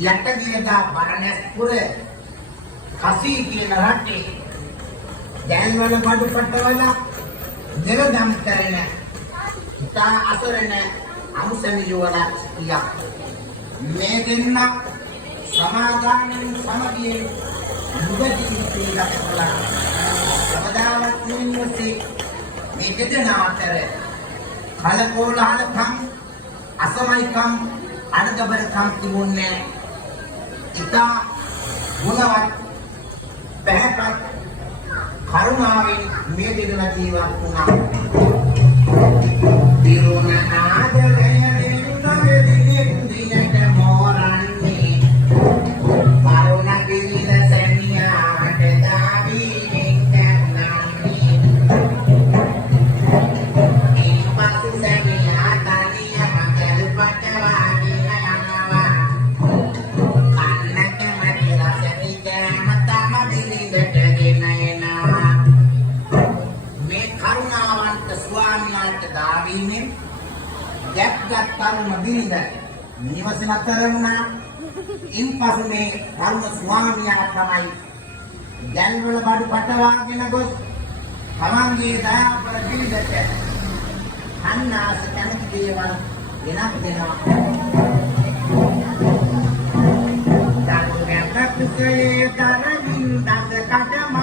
යටගියදා බරණැස්පුර කසී කියන රටේ දැන්වල බඩු පටවල දෙරදම් කරන ඉතා අසරණ අමුසමියවලක් ඉයක් මේ දෙන්න සමාදානෙන් සමගියෙන් මුදකින් පීඩක් කළා සමදාවත් නිවසේ මේ දෙදෙනා අතර කලකෝලහලකම් අසමයිකම් අඩදබරකම් තිබුණේ ඉතා ගුණවත් පැහැපත් කරුණාවෙන් මේ දෙදෙනා ජීවත් වුණා. දිරුණ ආදරයෙන් නොවේදින දිනට මෝරන්නේ කරුණ පිළිල සැමියාට දාවිෙන් කරනන්නේ ඉපසු සැමියා තනියම කල්පට වාගෙන යනවා කන්නට මැදිලා සැමියාම තම දිලිඳට ගෙන එනවා මේ කරුණාවන්ත ස්වාමියාට දාවිෙන් ගැප්ගත් තරුණ බිරිඳ නිවස නතර වුණා. ඉන්පසු මේ තරුණ ස්වාමියා තමයි දැල්වල බඩු පටවාගෙන ගොස් තමන්ගේ දයාපර බිරිඳට අන්නාස කැමති දේවල් ගෙනත් දෙනවා. දරුවැට කුසලේ තරමින් දස කටම